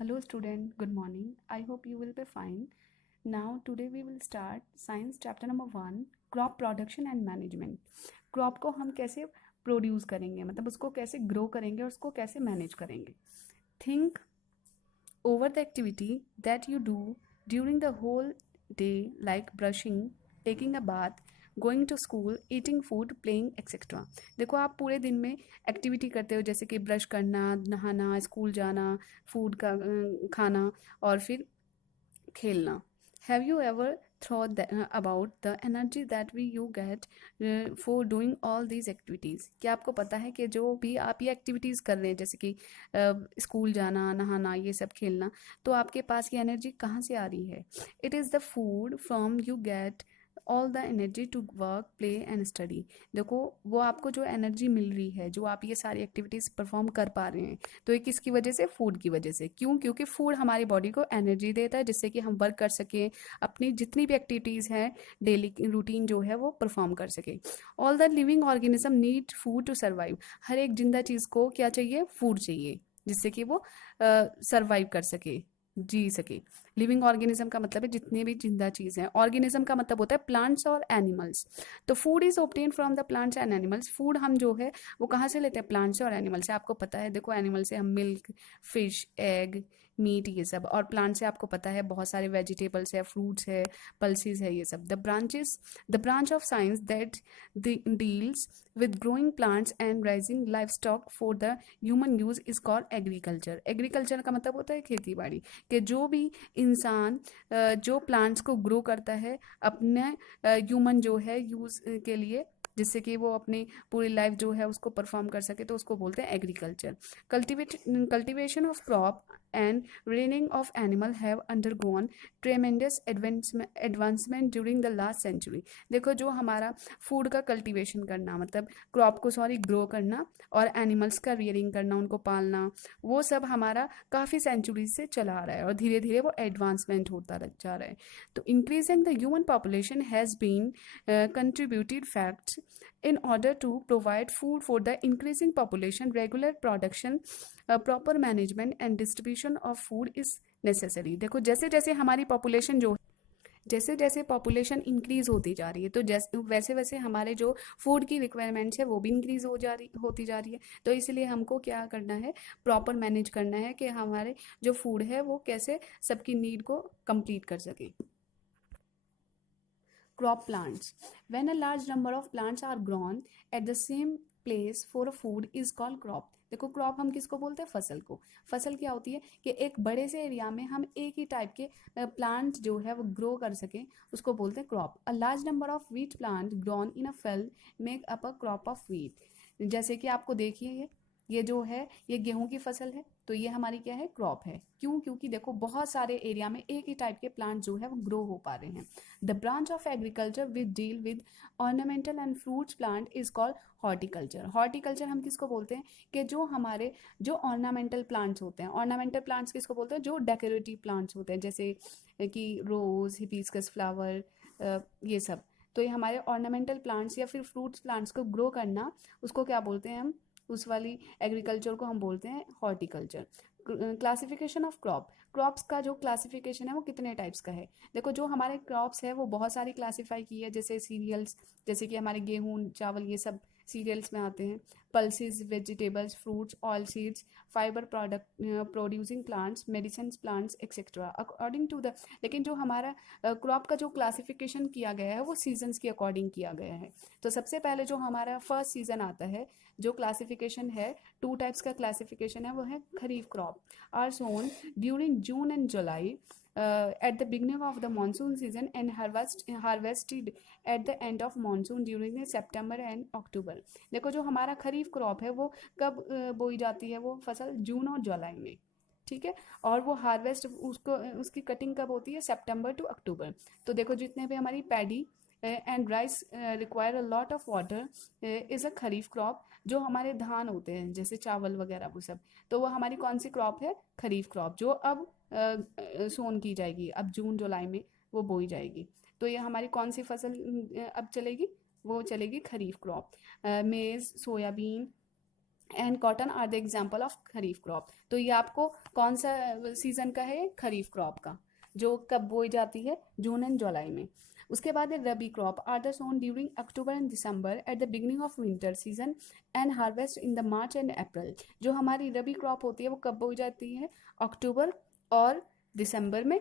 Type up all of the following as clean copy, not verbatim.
Hello student, good morning. I hope you will be fine. Now today we will start science chapter number 1 crop production and management. Crop को हम कैसे produce करेंगे, मतलब उसको कैसे grow करेंगे और उसको कैसे मैनेज करेंगे. Think over the activity that you do during the whole day, like brushing, taking a bath, going to school, eating food, playing etcetera. देखो आप पूरे दिन में एक्टिविटी करते हो, जैसे कि ब्रश करना, नहाना, स्कूल जाना, फूड का खाना और फिर खेलना. Have you ever thought about the energy that we you get for doing all these activities. क्या आपको पता है कि जो भी आप ये एक्टिविटीज़ कर रहे हैं, जैसे कि स्कूल जाना, नहाना, ये सब खेलना, तो आपके पास ये एनर्जी कहाँ से आ रही है? It is the food from you get all the energy to work, play and study. देखो वो आपको जो एनर्जी मिल रही है, जो आप ये सारी एक्टिविटीज़ परफॉर्म कर पा रहे हैं, तो ये किसकी वजह से? फूड की वजह से. क्यों? क्योंकि फूड हमारी बॉडी को एनर्जी देता है, जिससे कि हम वर्क कर सकें, अपनी जितनी भी एक्टिविटीज़ हैं डेली रूटीन जो है वो परफॉर्म कर सके. All the living organism need food to survive. हर एक जिंदा चीज़ को क्या चाहिए? फूड चाहिए, जिससे कि वो सर्वाइव कर सके, जी सके. लिविंग ऑर्गेनिज्म का मतलब है जितने भी जिंदा चीज़ हैं. ऑर्गेनिज्म का मतलब होता है प्लांट्स और एनिमल्स. तो food is obtain from the plants and animals. Food हम जो है वो कहाँ से लेते हैं? प्लांट्स से और एनिमल से. आपको पता है, देखो एनिमल से हम मिल्क, फिश, एग, मीट, ये सब. और प्लांट से आपको पता है बहुत सारे वेजिटेबल्स है, फ्रूट्स है, पल्सिस है, ये सब. The branch of science that deals with growing plants and raising livestock for the human use is called agriculture. Agriculture का मतलब होता है खेती बाड़ी. कि जो भी इंसान जो प्लांट्स को ग्रो करता है अपने ह्यूमन जो है यूज़ के लिए, जिससे कि वो अपनी पूरी लाइफ जो है उसको परफॉर्म कर सके, तो उसको बोलते हैं agriculture. Cultivation of crop and raining of animal have undergone tremendous advancement during the last century. देखो जो हमारा फूड का कल्टीवेशन करना, मतलब क्रॉप को ग्रो करना, और एनिमल्स का रियरिंग करना, उनको पालना, वो सब हमारा काफ़ी सेंचुरीज से चला आ रहा है और धीरे धीरे वो एडवांसमेंट होता जा रहा है. तो increasing the human population has been contributed facts. In order to provide food for the increasing population, regular production, proper management and distribution of food is necessary. देखो जैसे जैसे हमारी पॉपुलेशन जो जैसे जैसे पॉपुलेशन इंक्रीज होती जा रही है, तो जैसे वैसे वैसे हमारे जो फूड की रिक्वायरमेंट्स है वो भी इंक्रीज होती जा रही है. तो इसलिए हमको क्या करना है? प्रॉपर मैनेज करना है कि हमारे जो फूड है वो कैसे सबकी नीड को कंप्लीट कर सके. Crop plants. When a large number of plants are grown at the same place for a food is called crop. देखो क्रॉप हम किसको बोलते हैं? फसल को. फसल क्या होती है कि एक बड़े से एरिया में हम एक ही टाइप के प्लांट जो है वो ग्रो कर सकें, उसको बोलते हैं crop. A large number of wheat plant grown in a field make up a crop of wheat. जैसे कि आपको देखिए ये जो है ये गेहूं की फसल है, तो ये हमारी क्या है? क्रॉप है. क्यों? क्योंकि देखो बहुत सारे एरिया में एक ही टाइप के प्लांट जो है वो ग्रो हो पा रहे हैं. The branch of agriculture which deal with ornamental and fruits plant is called horticulture. Horticulture हम किसको बोलते हैं? कि जो हमारे जो ऑर्नामेंटल प्लांट्स होते हैं. ऑर्नामेंटल प्लांट्स किसको बोलते हैं? जो डेकोरेटिव प्लांट्स होते हैं, जैसे कि रोज, हिबिस्कस फ्लावर, ये सब. तो ये हमारे ऑर्नामेंटल प्लांट्स या फिर फ्रूट्स प्लांट्स को ग्रो करना, उसको क्या बोलते हैं हम? उस वाली एग्रीकल्चर को हम बोलते हैं horticulture. Classification of crop. Crops का जो क्लासिफिकेशन है वो कितने टाइप्स का है? देखो जो हमारे क्रॉप्स है वो बहुत सारी क्लासीफाई की है. जैसे सीरियल्स, जैसे कि हमारे गेहूं, चावल, ये सब सीरियल्स में आते हैं. Pulses, vegetables, fruits, oil seeds, fibre product producing plants, medicine plants etcetera according to the. लेकिन जो हमारा क्रॉप का जो क्लासिफिकेशन किया गया है वो सीजन्स के अकॉर्डिंग किया गया है. तो सबसे पहले जो हमारा फर्स्ट सीजन आता है, जो क्लासिफिकेशन है, टू टाइप्स का क्लासिफिकेशन है, वो है kharif crop are sown during June and July at the beginning of the monsoon season and harvested at the end of monsoon during the September and October. देखो जो हमारा खरीफ क्रॉप है वो कब बोई जाती है? वो फसल जून और जुलाई में, ठीक है. और वो हार्वेस्ट उसको उसकी कटिंग कब होती है? सितंबर टू अक्टूबर. तो देखो जितने भी हमारी paddy and rice require a lot of water is a kharif crop. जो हमारे धान होते हैं जैसे चावल वगैरह वो सब, तो वो हमारी कौन सी क्रॉप है? खरीफ क्रॉप, जो अब सोन की जाएगी, अब जून जुलाई में वो बोई जाएगी. तो ये हमारी कौन सी फसल अब चलेगी? वो चलेगी kharif crop. Maize, soybean, and cotton are the example of kharif crop. तो ये आपको कौन सा सीजन का है, खरीफ क्रॉप का, जो कब बोई जाती है, जून एंड जुलाई में। उसके बाद है rabi crop are the sown during October and December at the beginning of winter season and harvest in the March and April. जो हमारी रबी क्रॉप होती है वो कब बोई जाती है, अक्टूबर और दिसंबर में,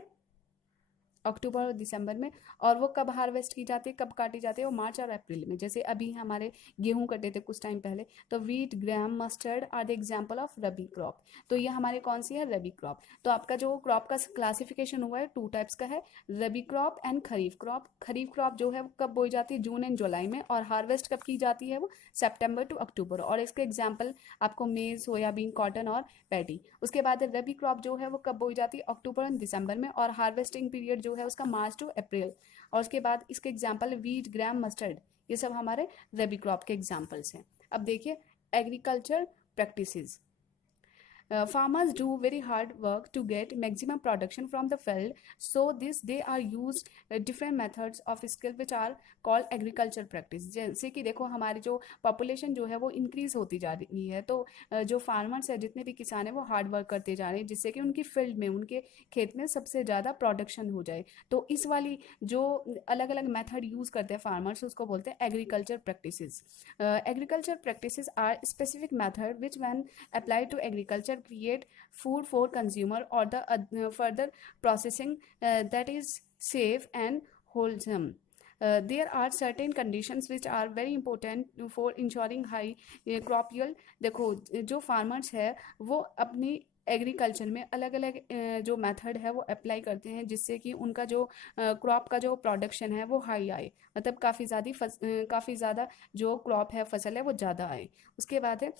अक्टूबर और दिसंबर में। और वो कब हार्वेस्ट की जाती है, कब काटी जाती है, वो मार्च और अप्रैल में। जैसे अभी हमारे गेहूं कटे थे कुछ टाइम पहले, तो wheat, gram, mustard are the example of rabi crop. तो ये हमारे कौन सी है, रबी क्रॉप। तो आपका जो क्रॉप का क्लासिफिकेशन हुआ है 2 टाइप्स का है, rabi crop and kharif crop. Kharif crop जो है वो कब बोई जाती है, जून एंड जुलाई में, और हार्वेस्ट कब की जाती है, वो सितंबर टू अक्टूबर। और इसके एग्जाम्पल आपको मेज, सोयाबीन, कॉटन और पैडी। उसके बाद रबी क्रॉप जो है वो कब बोई जाती है, अक्टूबर एंड दिसंबर में, और हार्वेस्टिंग पीरियड जो है उसका मार्च टू अप्रैल। और उसके बाद इसके एग्जाम्पल वीट, ग्राम, मस्टर्ड, ये सब हमारे रबी क्रॉप के एग्जाम्पल्स हैं। अब देखिए agriculture practices. Farmers do very hard work to get maximum production from the field, so this they are used different methods of skill which are called agriculture practice। जैसे कि देखो हमारी जो पॉपुलेशन जो है वो इंक्रीज होती जा रही है, तो जो फार्मर्स है, जितने भी किसान है, वो हार्ड वर्क करते जा रहे हैं, जिससे कि उनकी फील्ड में, उनके खेत में सबसे ज़्यादा प्रोडक्शन हो जाए। तो इस वाली जो अलग अलग मेथड यूज़ करते हैं फार्मर्स, उसको बोलते हैं agriculture practices. Agriculture practices are specific method which when applied to agriculture create food for consumer or the further processing that is safe and wholesome। There are certain conditions which are very important for ensuring high crop yield। देखो जो farmers है वो अपनी agriculture में अलग अलग जो method है वो अप्लाई करते हैं, जिससे कि उनका जो क्रॉप का जो प्रोडक्शन है वो हाई आए, मतलब काफ़ी ज़्यादा जो क्रॉप है, फसल है, वो ज़्यादा आए। उसके बाद है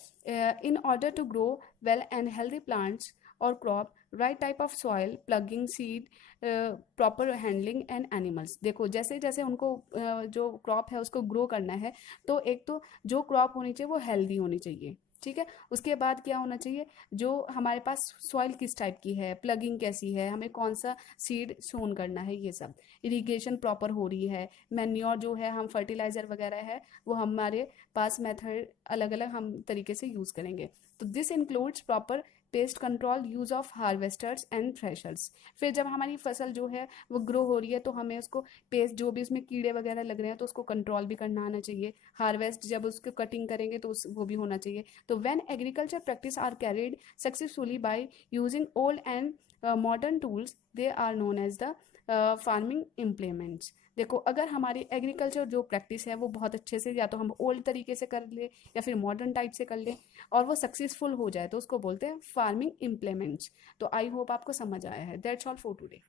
in order to grow well and healthy plants और crop, right type of soil, plugging seed, proper handling and animals. देखो जैसे जैसे उनको जो क्रॉप है उसको ग्रो करना है, तो एक तो जो क्रॉप होनी चाहिए वो हेल्दी होनी चाहिए, ठीक है। उसके बाद क्या होना चाहिए, जो हमारे पास सॉइल किस टाइप की है, प्लगिंग कैसी है, हमें कौन सा सीड सोन करना है, ये सब, इरिगेशन प्रॉपर हो रही है, मैन्योर जो है, हम फर्टिलाइजर वगैरह है, वो हमारे पास मेथड अलग अलग हम तरीके से यूज़ करेंगे। तो this includes proper pest control, use of harvesters and threshers. फिर जब हमारी फसल जो है वो ग्रो हो रही है, तो हमें उसको पेस्ट, जो भी उसमें कीड़े वगैरह लग रहे हैं, तो उसको कंट्रोल भी करना आना चाहिए। हार्वेस्ट जब उसको कटिंग करेंगे तो वो भी होना चाहिए। तो when agriculture practice are carried successfully by using old and modern tools, they are known as the farming implements. देखो अगर हमारी एग्रीकल्चर जो प्रैक्टिस है वो बहुत अच्छे से, या तो हम ओल्ड तरीके से कर ले या फिर मॉडर्न टाइप से कर ले, और वो सक्सेसफुल हो जाए, तो उसको बोलते हैं फार्मिंग इम्प्लीमेंट्स। तो आई होप आपको समझ आया है। That's all for today.